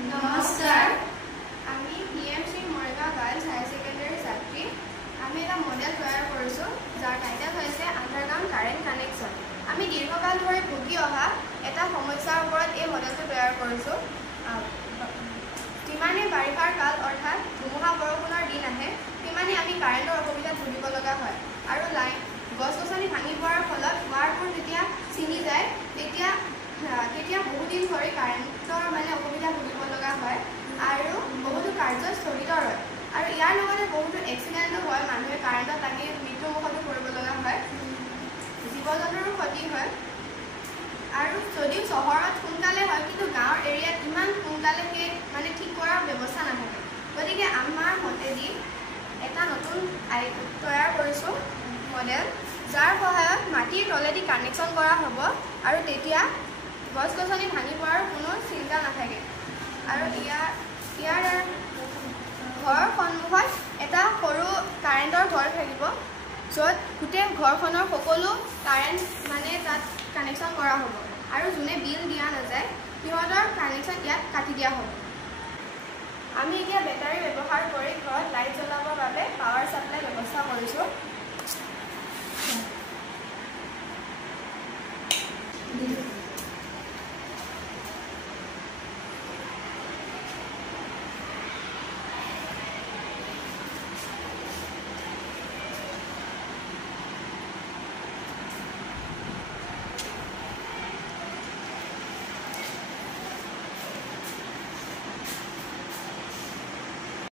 নমস্কাৰ আমি PMC Morigaon girls higher secondary ছাত্ৰী আমি এটা মডেল তৈয়াৰ কৰিছোঁ যাৰ টাইটেল হৈছে আণ্ডাৰগ্ৰাউণ্ড কাৰেণ্ট কানেকশ্যন আমি দীৰ্ঘকাল ধৰি ভুগি অহা এটা সমস্যাৰ ওপৰত এই মডেলটো তৈয়াৰ কৰিছোঁ যিমানেই বাৰিষাৰ কাল অৰ্থাৎ ধুমুহা বৰষুণৰ দিন আহে সিমানেই আমি কাৰেণ্টৰ অসুবিধাত ভুগিব লগা হয় আৰু গছ গছনি ভাঙি পৰাৰ ফলত ৱাৰবোৰ যেতিয়া ছিঙি যায় তেতিয়া বহুদিন ধৰি কাৰেণ্টৰ অসুবিধা ভুগিব লগা হয় আৰু বহুতো কাৰ্য স্থগিত ৰয় আৰু ইয়াৰ লগতে বহুতো এক্সিডেণ্টো হয় মানুহে কাৰেণ্টত লাগি মৃত্যুমুখতো পৰিব লগা হয় জীৱ জন্তুৰো ক্ষতি হয় আৰু যদিও চহৰত সোনকালে হয় কিন্তু গাঁৱৰ এৰিয়াত ইমান সোনকালে সেই ঠিক কৰাৰ ব্যৱস্থা নাথাকে গতিকে আমাৰ মতেদি এটা নতুন তৈয়াৰ কৰিছোঁ মডেল যাৰ সহায়ত মাটিৰ তলেদি কানেকশ্যন কৰা হ'ব আৰু তেতিয়া গছ গছনি ভাঙি পৰাৰ কোনো চিন্তা নাথাকে আৰু ইয়াৰ ঘৰৰ সন্মুখত এটা সৰু কাৰেণ্টৰ ঘৰ থাকিব য'ত গোটেই ঘৰখনৰ সকলো কাৰেণ্ট তাত কানেকশ্যন কৰা হ'ব আৰু যোনে বিল দিয়া নাযায় সিহঁতৰ কানেকশ্যন ইয়াত কাটি দিয়া হ'ব আমি এতিয়া বেটাৰী ব্যৱহাৰ কৰি ঘৰত লাইট জ্বলাবৰ বাবে পাৱাৰ ছাপ্লাই ব্যৱস্থা কৰিছোঁ